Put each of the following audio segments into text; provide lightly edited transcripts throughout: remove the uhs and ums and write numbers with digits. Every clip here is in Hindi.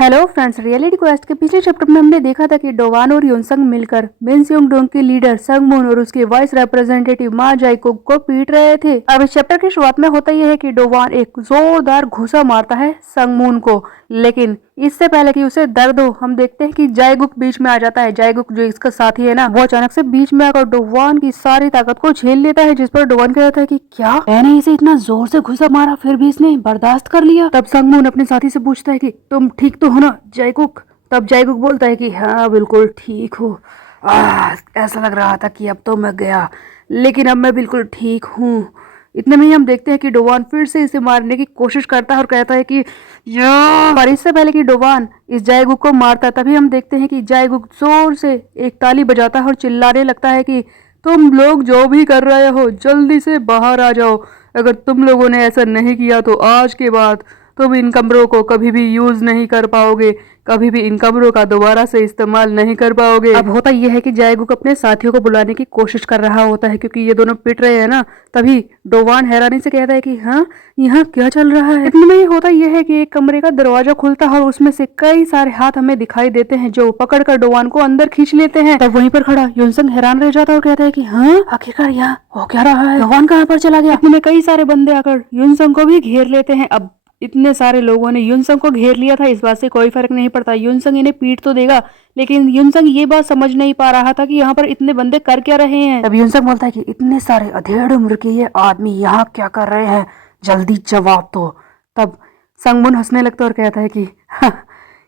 हेलो फ्रेंड्स, रियलिटी क्वेस्ट के पिछले चैप्टर में हमने देखा था कि डोवान और योनसंग मिलकर मिनस्योंगडोंग के लीडर संगमून और उसके वाइस रिप्रेजेंटेटिव मा जाइकुक को पीट रहे थे। अब इस चैप्टर की शुरुआत में होता यह है कि डोवान एक जोरदार घुसा मारता है संगमून को, लेकिन इससे पहले कि उसे दर्द हो हम देखते हैं कि जाइगुक बीच में आ जाता है। जाइगुक जो इसका साथी है ना, वो अचानक से बीच में आकर डोवान की सारी ताकत को झेल लेता है, जिस पर डोवान कहता है कि क्या मैंने इसे इतना जोर से घुसा मारा फिर भी इसने बर्दाश्त कर लिया। तब संगमून अपने साथी से पूछता है कि तुम ठीक तो हो ना जाइगुक। तब जाइगुक बोलता है कि हाँ बिल्कुल ठीक हो। ऐसा लग रहा था कि अब तो मैं गया, लेकिन अब मैं बिल्कुल ठीक हूँ। इतने में ही हम देखते हैं कि डोवान फिर से इसे मारने की कोशिश करता है और कहता है कि या, पर इससे पहले कि डोवान इस जाइगुक को मारता है तभी हम देखते हैं कि जाइगुक जोर से एक ताली बजाता है और चिल्लाने लगता है कि तुम लोग जो भी कर रहे हो जल्दी से बाहर आ जाओ। अगर तुम लोगों ने ऐसा नहीं किया तो आज के बाद तुम इन कमरों को कभी भी यूज नहीं कर पाओगे, कभी भी इन कमरों का दोबारा से इस्तेमाल नहीं कर पाओगे। अब होता यह है कि जाइगुक अपने साथियों को बुलाने की कोशिश कर रहा होता है, क्योंकि ये दोनों पिट रहे हैं ना। तभी डोवान हैरानी से कहता है कि हाँ यहाँ क्या चल रहा है। इतने में ही होता यह है कि एक कमरे का दरवाजा खुलता है और उसमें से कई सारे हाथ हमें दिखाई देते हैं जो पकड़कर डोवान को अंदर खींच लेते हैं। तब वहीं पर खड़ा योनसंग हैरान रह जाता है और कहता है कि हाँ आखिरकार यहाँ हो क्या रहा है, डोवान कहाँ पर चला गया। इतने में कई सारे बंदे आकर योनसंग को भी घेर लेते हैं। अब इतने सारे लोगों ने युनसंग को घेर लिया था, इस बात से कोई फर्क नहीं पड़ता। युनसंग इन्हें पीट तो देगा, लेकिन युनसंग ये बात समझ नहीं पा रहा था कि यहाँ पर इतने बंदे कर क्या रहे हैं। तब युनसंग बोलता है कि इतने सारे अधेड़ उम्र के ये आदमी यहाँ क्या कर रहे हैं, जल्दी जवाब दो। तब संगमुन हंसने लगता और कहता है कि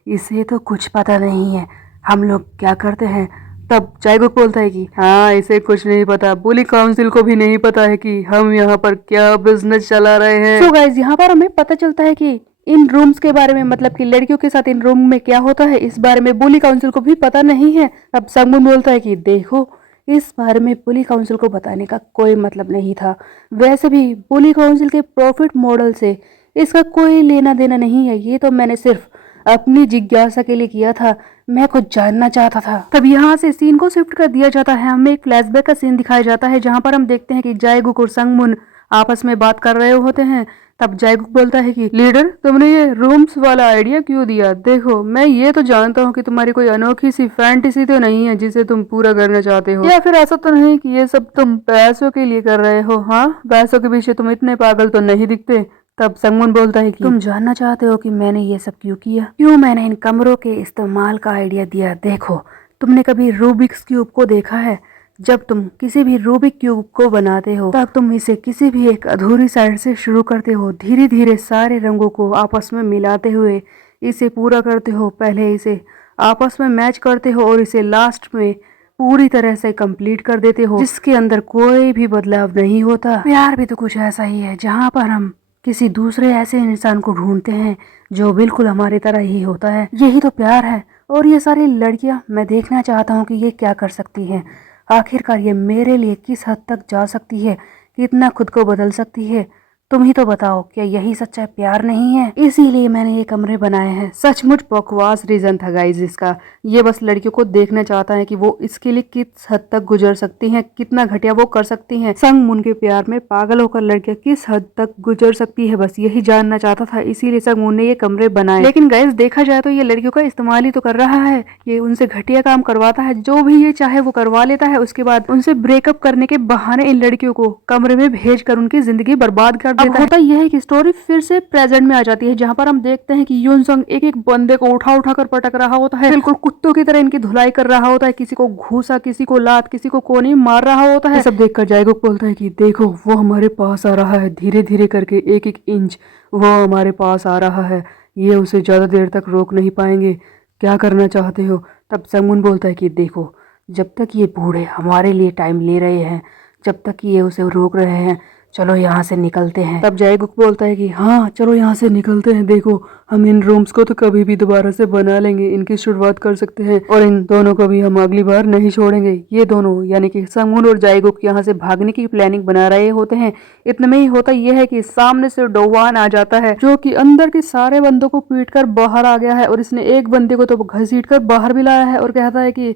इसे तो कुछ पता नहीं है हम लोग क्या करते हैं। तब जाइगुक बोलता है कि हाँ इसे कुछ नहीं पता, बुली काउंसिल को भी नहीं पता है कि हम यहाँ पर क्या बिजनेस चला रहे हैं। सो गाइस, यहाँ पर हमें पता चलता है कि इन रूम्स के बारे में, मतलब कि लड़कियों के साथ इन रूम में क्या होता है, इस बारे में बुली काउंसिल को भी पता नहीं है। अब संगमुन बोलता है कि देखो इस बारे में बुली काउंसिल को बताने का कोई मतलब नहीं था। वैसे भी बुली काउंसिल के प्रॉफिट मॉडल से इसका कोई लेना देना नहीं है, ये तो मैंने सिर्फ अपनी जिज्ञासा के लिए किया था, मैं कुछ जानना चाहता था। तब यहाँ से सीन को शिफ्ट कर दिया जाता है, हमें एक फ्लैशबैक का सीन दिखाया जाता है जहाँ पर हम देखते हैं कि जाइगुक और संगमुन आपस में बात कर रहे होते हैं। तब जाइगुक बोलता है कि लीडर तुमने ये रूम्स वाला आइडिया क्यों दिया। देखो मैं ये तो जानता हूँ कि तुम्हारी कोई अनोखी सी फैंटेसी तो नहीं है जिसे तुम पूरा करना चाहते हो, या फिर ऐसा तो नहीं कि ये सब तुम पैसों के लिए कर रहे हो। हाँ पैसों के पीछे तुम इतने पागल तो नहीं दिखते। तब संगमुन बोलता है कि तुम जानना चाहते हो कि मैंने ये सब क्यों किया, क्यों मैंने इन कमरों के इस्तेमाल का आइडिया दिया। देखो तुमने कभी रूबिक्स क्यूब को देखा है? जब तुम किसी भी रूबिक क्यूब को बनाते हो तब तुम इसे किसी भी एक अधूरी साइड से शुरू करते हो, धीरे धीरे सारे रंगों को आपस में मिलाते हुए इसे पूरा करते हो। पहले इसे आपस में मैच करते हो और इसे लास्ट में पूरी तरह से कंप्लीट कर देते हो, जिसके अंदर कोई भी बदलाव नहीं होता। प्यार भी तो कुछ ऐसा ही है, जहाँ पर हम किसी दूसरे ऐसे इंसान को ढूंढते हैं जो बिल्कुल हमारी तरह ही होता है। यही तो प्यार है। और ये सारी लड़कियां, मैं देखना चाहता हूँ कि ये क्या कर सकती हैं, आखिरकार ये मेरे लिए किस हद तक जा सकती है, कितना खुद को बदल सकती है। तुम ही तो बताओ, क्या यही सच्चा प्यार नहीं है? इसीलिए मैंने ये कमरे बनाए हैं। सचमुच बकवास रीजन था गाइज इसका। ये बस लड़कियों को देखना चाहता है कि वो इसके लिए किस हद तक गुजर सकती हैं, कितना घटिया वो कर सकती हैं। संगमुन के प्यार में पागल होकर लड़कियां किस हद तक गुजर सकती है, बस यही जानना चाहता था। इसीलिए संगमुन ने ये कमरे बनाए। लेकिन गाइज देखा जाए तो ये लड़कियों का इस्तेमाल ही तो कर रहा है, ये उनसे घटिया काम करवाता है, जो भी ये चाहे वो करवा लेता है। उसके बाद उनसे ब्रेकअप करने के बहाने इन लड़कियों को कमरे में भेज कर उनकी जिंदगी बर्बाद कर अब होता यह है कि स्टोरी फिर से प्रेजेंट में आ जाती है, जहाँ पर हम देखते हैं कि युनसंग एक एक बंदे को उठा उठा कर पटक रहा होता है, बिल्कुल कुत्तों की तरह इनकी धुलाई कर रहा होता है। किसी को घूसा, किसी को लात, किसी को कोनी मार रहा होता है। सब देखकर जाइगुक बोलता है कि देखो वो हमारे पास आ रहा है, धीरे धीरे करके एक एक इंच वो हमारे पास आ रहा है, ये उसे ज्यादा देर तक रोक नहीं पाएंगे। क्या करना चाहते हो? तब संगमुन बोलता है कि देखो जब तक ये बूढ़े हमारे लिए टाइम ले रहे हैं, जब तक ये उसे रोक रहे हैं, चलो यहाँ से निकलते हैं। तब जाइगुक बोलता है कि हाँ चलो यहाँ से निकलते हैं। देखो हम इन रूम्स को तो कभी भी दोबारा से बना लेंगे, इनकी शुरुआत कर सकते हैं और इन दोनों को भी हम अगली बार नहीं छोड़ेंगे। ये दोनों यानी कि संगमुन और जाइगुक यहाँ से भागने की प्लानिंग बना रहे होते हैं। इतने में ही होता यह है कि सामने से डोवान आ जाता है, जो कि अंदर के सारे बंदों को पीट कर बाहर आ गया है और इसने एक बंदे को तो घसीट कर बाहर भी लाया है और कहता है कि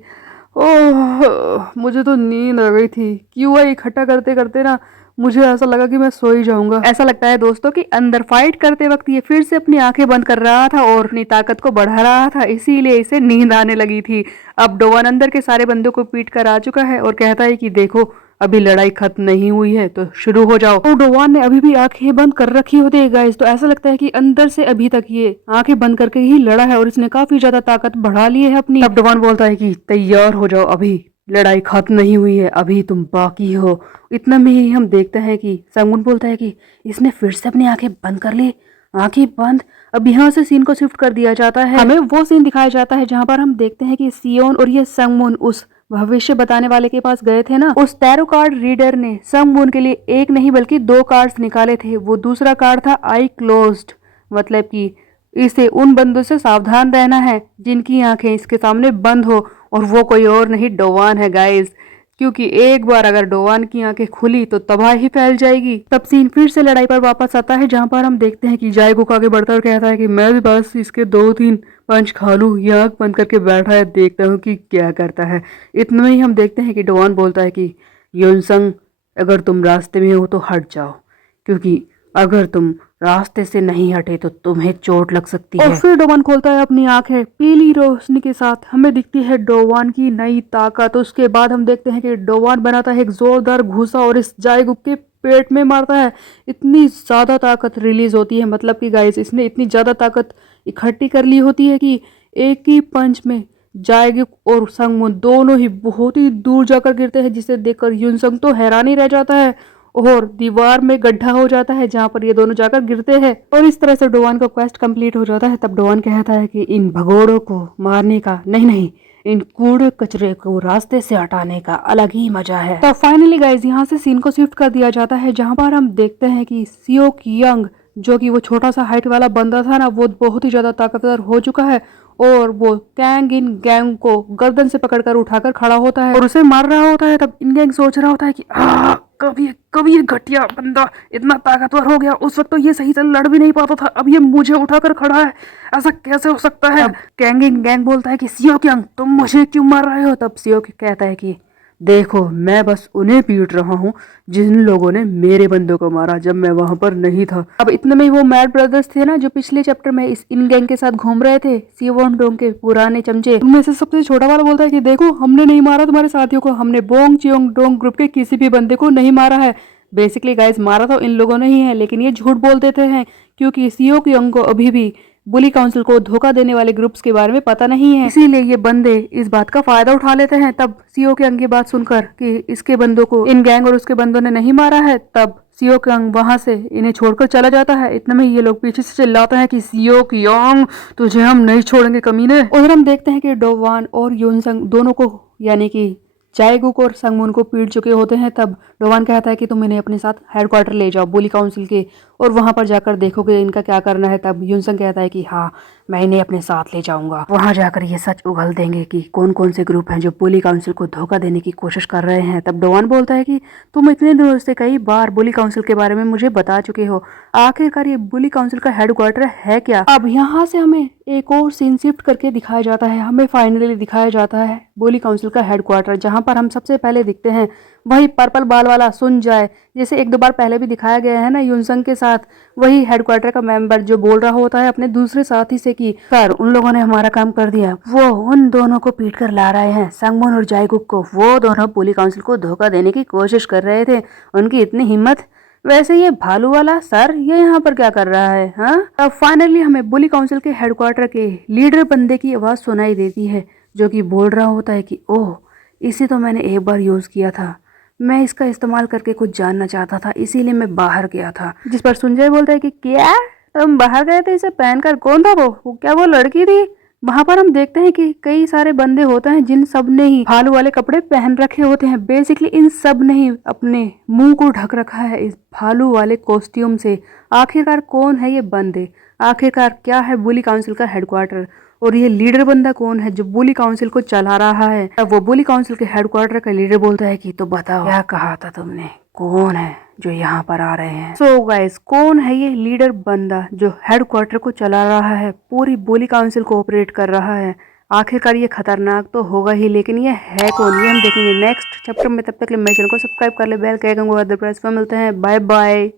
ओह मुझे तो नींद आ गई थी। क्यूआ इकट्ठा करते करते ना मुझे ऐसा लगा कि मैं सो ही जाऊंगा। ऐसा लगता है दोस्तों कि अंदर फाइट करते वक्त ये फिर से अपनी आंखें बंद कर रहा था और अपनी ताकत को बढ़ा रहा था, इसीलिए इसे नींद आने लगी थी। अब डोवान अंदर के सारे बंदों को पीट कर आ चुका है और कहता है कि देखो अभी लड़ाई खत्म नहीं हुई है तो शुरू हो जाओ। तो डोवान ने अभी भी आंखें बंद कर रखी होती है गाइस, तो ऐसा लगता है कि अंदर से अभी तक ये आंखें बंद करके ही लड़ा है और इसने काफी ज्यादा ताकत बढ़ा ली है अपनी। तब डोवान बोलता है कि तैयार हो जाओ, अभी लड़ाई खत्म नहीं हुई है, अभी तुम बाकी हो। इतना में ही हम देखते हैं कि संगुन बोलता है कि इसने फिर से अपनी आंखें बंद कर ली। आंखें बंद। अब यहाँ से सीन को शिफ्ट कर दिया जाता है, हमें वो सीन दिखाया जाता है जहाँ पर हम देखते हैं कि सियोन और ये संगमुन उस भविष्य बताने वाले के पास गए थे ना। उस टैरो कार्ड रीडर ने संगमुन के लिए एक नहीं बल्कि 2 कार्ड्स निकाले थे। वो दूसरा कार्ड था आई क्लोज्ड, मतलब कि इसे उन बंदों से सावधान रहना है जिनकी आंखें इसके सामने बंद हो, और वो कोई और नहीं डोवान है गाइस, क्योंकि एक बार अगर डोवान की आंखें खुली तो तबाही फैल जाएगी। तब सीन फिर से लड़ाई पर वापस आता है जहां पर हम देखते हैं कि जायगुक आगे बढ़ता और कहता है कि मैं भी बस इसके 2-3 पंच खा लूं, ये आंख बंद करके बैठा है, देखता हूँ कि क्या करता है। इतने में ही हम देखते हैं कि डोवान बोलता है कि योनसंग अगर तुम रास्ते में हो तो हट जाओ, क्योंकि अगर तुम रास्ते से नहीं हटे तो तुम्हें चोट लग सकती है। और फिर डोवान खोलता है अपनी आंखें, पीली रोशनी के साथ हमें दिखती है डोवान की नई ताकत। उसके बाद हम देखते हैं कि डोवान बनाता है एक जोरदार घूसा और इस जायगुक के पेट में मारता है। इतनी ज्यादा ताकत रिलीज होती है, मतलब कि गाइस इसने इतनी ज्यादा ताकत इकट्ठी कर ली होती है कि एक ही पंच में जायगुक और संगमुन दोनों ही बहुत ही दूर जाकर गिरते हैं, जिसे देखकर युनसंग तो हैरान ही रह जाता है और दीवार में गड्ढा हो जाता है जहां पर ये दोनों जाकर गिरते हैं। और इस तरह से डोवान का क्वेस्ट कंप्लीट हो जाता है। तब डोवान कहता है कि इन भगोड़ों को मारने का नहीं, इन कूड़े कचरे को रास्ते से हटाने का अलग ही मजा है। तो फाइनली गाइज यहाँ से सीन को शिफ्ट कर दिया जाता है जहां पर हम देखते हैं कि सियोक यंग, जो कि वो छोटा सा हाइट वाला बंदा था ना, वो बहुत ही ज्यादा ताकतवर हो चुका है और वो कैंग इन गैंग को गर्दन से पकड़कर उठाकर खड़ा होता है और उसे मार रहा होता है। तब इन गैंग सोच रहा होता है कि कभी कभी ये घटिया बंदा इतना ताकतवर हो गया, उस वक्त तो ये सही से लड़ भी नहीं पाता था, अब ये मुझे उठाकर खड़ा है, ऐसा कैसे हो सकता है। कैंग इन गैंग बोलता है कि सियोक यंग तुम मुझे क्यों मार रहे हो। तब सियोक कहता है कि देखो मैं बस उन्हें पीट रहा हूँ जिन लोगों ने मेरे बंदों को मारा जब मैं वहां पर नहीं था। अब इतने में ही वो मैड ब्रदर्स थे ना जो पिछले चैप्टर में इस इन गैंग के साथ घूम रहे थे, सियोन डोंग के पुराने चमचे, उनमें से सबसे छोटा वाला बोलता है कि देखो हमने नहीं मारा तुम्हारे साथियों को, हमने बोंग चियोंग डोंग ग्रुप के किसी भी बंदे को नहीं मारा है। बेसिकली गाइस मारा तो इन लोगों ने ही है, लेकिन ये झूठ बोल देते हैं क्योंकि सियोक यंग को अभी भी बुली काउंसिल को धोखा देने वाले ग्रुप्स के बारे में पता नहीं है, इसीलिए ये बंदे इस बात का फायदा उठा लेते हैं। तब सियोक यंग की बात सुनकर कि इसके बंदों को इन गैंग और उसके बंदों ने नहीं मारा है, तब सियोक यंग वहां से इन्हें छोड़कर चला जाता है। इतने में ये लोग पीछे से चिल्लाते हैं कि सियोक यंग तुझे हम नहीं छोड़ेंगे कमीने। उधर हम देखते हैं कि डोवान और योनसंग दोनों को यानी कि जायगुक और संगमुन को पीट चुके होते हैं। तब डोवान कहता है कि तुम इन्हें अपने साथ हेडक्वार्टर ले जाओ बुली काउंसिल के और वहां पर जाकर देखोगे इनका क्या करना है। तब युनसंग कहता है कि हाँ मैं इन्हें अपने साथ ले जाऊंगा, वहां जाकर ये सच उगल देंगे कि कौन कौन से ग्रुप हैं जो बुली काउंसिल को धोखा देने की कोशिश कर रहे हैं। तब डोवान बोलता है कि तुम इतने दिनों से कई बार बुली काउंसिल के बारे में मुझे बता चुके हो, आखिरकार ये बुली काउंसिल का हेडक्वार्टर है क्या। अब यहाँ से हमें एक और सीन शिफ्ट करके दिखाया जाता है, हमें फाइनली दिखाया जाता है बुली काउंसिल का हेडक्वार्टर, जहां पर हम सबसे पहले दिखते हैं वही पर्पल बाल वाला सुन जाए, जैसे 1-2 बार पहले भी दिखाया गया है ना युनसंग के साथ, वही हेडक्वार्टर का मेंबर जो बोल रहा होता है अपने दूसरे साथी से कि सर उन लोगों ने हमारा काम कर दिया, वो उन दोनों को पीट कर ला रहे हैं संगमोन और जायगुक को, वो दोनों बुली काउंसिल को धोखा देने की कोशिश कर रहे थे, उनकी इतनी हिम्मत। वैसे ये भालू वाला सर ये यहाँ पर क्या कर रहा है। हाँ अब फाइनली हमें बुली काउंसिल के हेडक्वार्टर के लीडर बंदे की आवाज सुनाई देती है जो कि बोल रहा होता है कि ओह इसे तो मैंने एक बार यूज किया था, मैं इसका इस्तेमाल करके कुछ जानना चाहता था इसीलिए मैं बाहर गया था। जिस पर संजय बोलता है कि क्या तुम बाहर गए थे इसे पहनकर, कौन था वो क्या वो लड़की थी। वहां पर हम देखते हैं कि कई सारे बंदे होते हैं जिन सब ने ही भालू वाले कपड़े पहन रखे होते हैं, बेसिकली इन सब ने ही अपने मुंह को ढक रखा है इस भालू वाले कॉस्ट्यूम से। आखिरकार कौन है ये बंदे, आखिरकार क्या है बुली काउंसिल का हेडक्वार्टर और ये लीडर बंदा कौन है जो बुली काउंसिल को चला रहा है। अब वो बुली काउंसिल के हेडक्वार्टर का लीडर बोलता है कि तो बताओ क्या कहा था तुमने, कौन है जो यहाँ पर आ रहे हैं। सो गाइस कौन है ये लीडर बंदा जो हेडक्वार्टर को चला रहा है, पूरी बुली काउंसिल को ऑपरेट कर रहा है। आखिरकार ये खतरनाक तो होगा ही, लेकिन ये है कौन, ये हम देखेंगे नेक्स्ट चैप्टर में। तब तक के लिए मेरे चैनल को सब्सक्राइब कर ले, बेल के आइकन को दबाकर मिलते हैं। Bye bye.